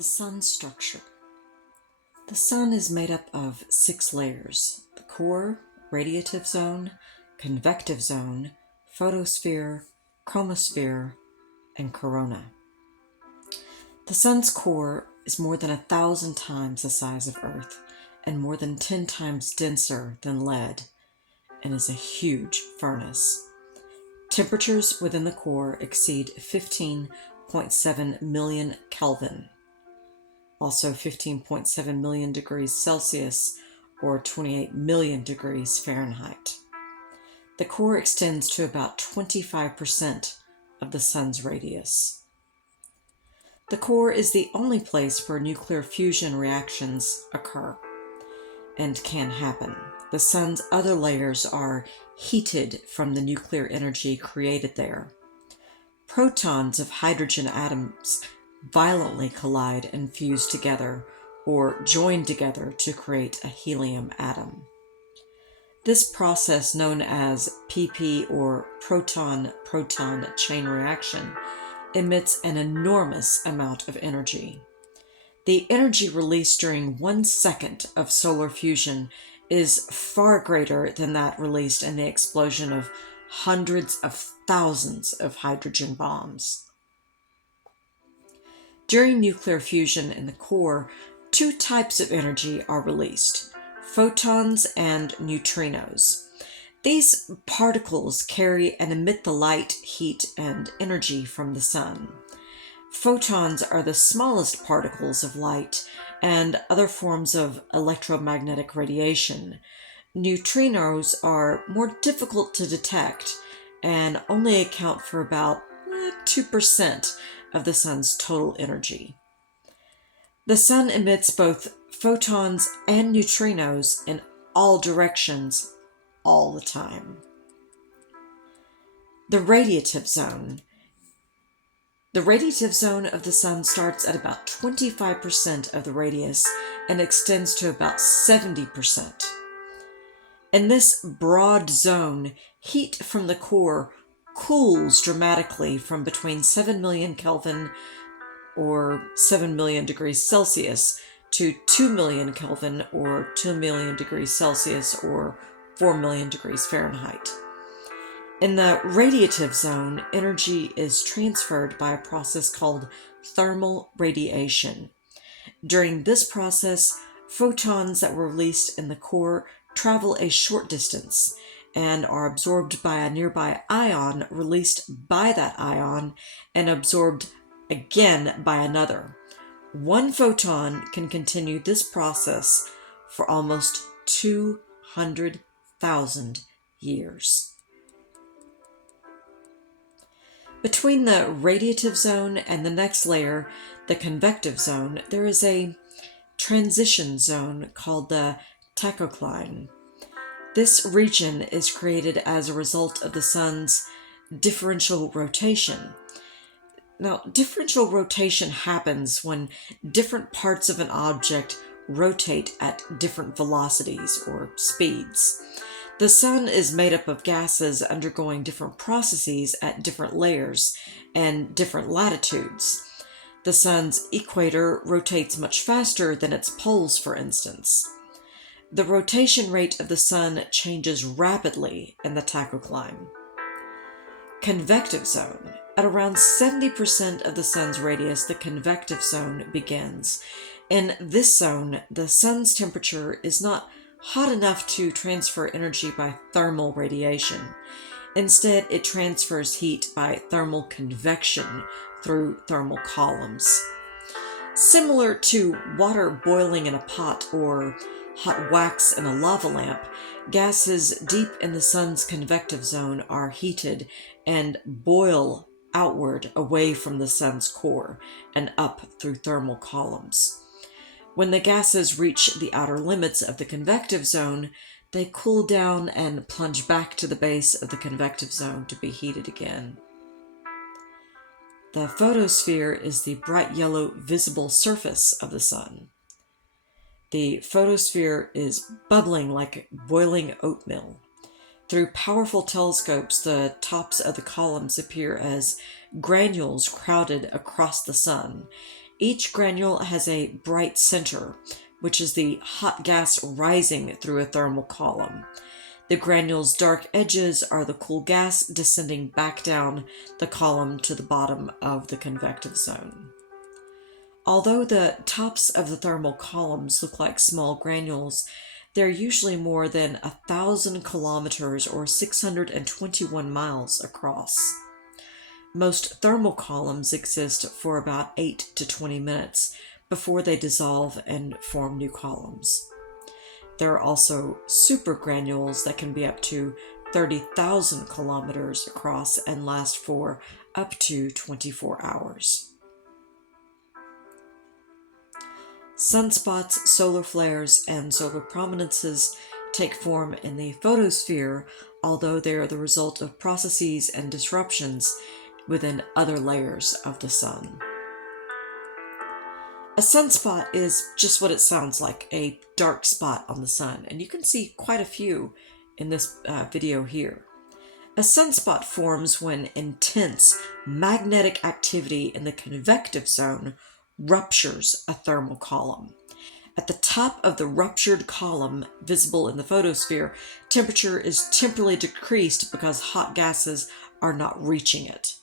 The Sun structure. The Sun is made up of 6 layers: the core, radiative zone, convective zone, photosphere, chromosphere, and corona. The Sun's core is more than 1,000 times the size of Earth and more than 10 times denser than lead, and is a huge furnace. Temperatures within the core exceed 15.7 million Kelvin, also 15.7 million degrees Celsius, or 28 million degrees Fahrenheit. The core extends to about 25% of the Sun's radius. The core is the only place where nuclear fusion reactions occur and can happen. The Sun's other layers are heated from the nuclear energy created there. Protons of hydrogen atoms violently collide and fuse together, or join together to create a helium atom. This process, known as PP or proton-proton chain reaction, emits an enormous amount of energy. The energy released during 1 second of solar fusion is far greater than that released in the explosion of hundreds of thousands of hydrogen bombs. During nuclear fusion in the core, 2 types of energy are released: photons and neutrinos. These particles carry and emit the light, heat, and energy from the Sun. Photons are the smallest particles of light and other forms of electromagnetic radiation. Neutrinos are more difficult to detect and only account for about 2% of the Sun's total energy. The Sun emits both photons and neutrinos in all directions, all the time. The radiative zone. The radiative zone of the Sun starts at about 25% of the radius and extends to about 70%. In this broad zone, heat from the core cools dramatically from between 7 million Kelvin or 7 million degrees Celsius to 2 million Kelvin or 2 million degrees Celsius or 4 million degrees Fahrenheit. In the radiative zone, energy is transferred by a process called thermal radiation. During this process, photons that were released in the core travel a short distance and are absorbed by a nearby ion, released by that ion, and absorbed again by another. 1 photon can continue this process for almost 200,000 years. Between the radiative zone and the next layer, the convective zone, there is a transition zone called the tachocline. This region is created as a result of the Sun's differential rotation. Now, differential rotation happens when different parts of an object rotate at different velocities or speeds. The Sun is made up of gases undergoing different processes at different layers and different latitudes. The Sun's equator rotates much faster than its poles, for instance. The rotation rate of the Sun changes rapidly in the tachocline. Convective zone. At around 70% of the Sun's radius, the convective zone begins. In this zone, the Sun's temperature is not hot enough to transfer energy by thermal radiation. Instead, it transfers heat by thermal convection through thermal columns. Similar to water boiling in a pot or hot wax in a lava lamp, gases deep in the Sun's convective zone are heated and boil outward away from the Sun's core and up through thermal columns. When the gases reach the outer limits of the convective zone, they cool down and plunge back to the base of the convective zone to be heated again. The photosphere is the bright yellow visible surface of the Sun. The photosphere is bubbling like boiling oatmeal. Through powerful telescopes, the tops of the columns appear as granules crowded across the Sun. Each granule has a bright center, which is the hot gas rising through a thermal column. The granule's dark edges are the cool gas descending back down the column to the bottom of the convective zone. Although the tops of the thermal columns look like small granules, they're usually more than 1,000 kilometers or 621 miles across. Most thermal columns exist for about 8 to 20 minutes before they dissolve and form new columns. There are also supergranules that can be up to 30,000 kilometers across and last for up to 24 hours. Sunspots, solar flares, and solar prominences take form in the photosphere, although they are the result of processes and disruptions within other layers of the sun. A sunspot is just what it sounds like, a dark spot on the sun, and you can see quite a few in this video here. A sunspot forms when intense magnetic activity in the convective zone ruptures a thermal column. At the top of the ruptured column, visible in the photosphere, temperature is temporarily decreased because hot gases are not reaching it.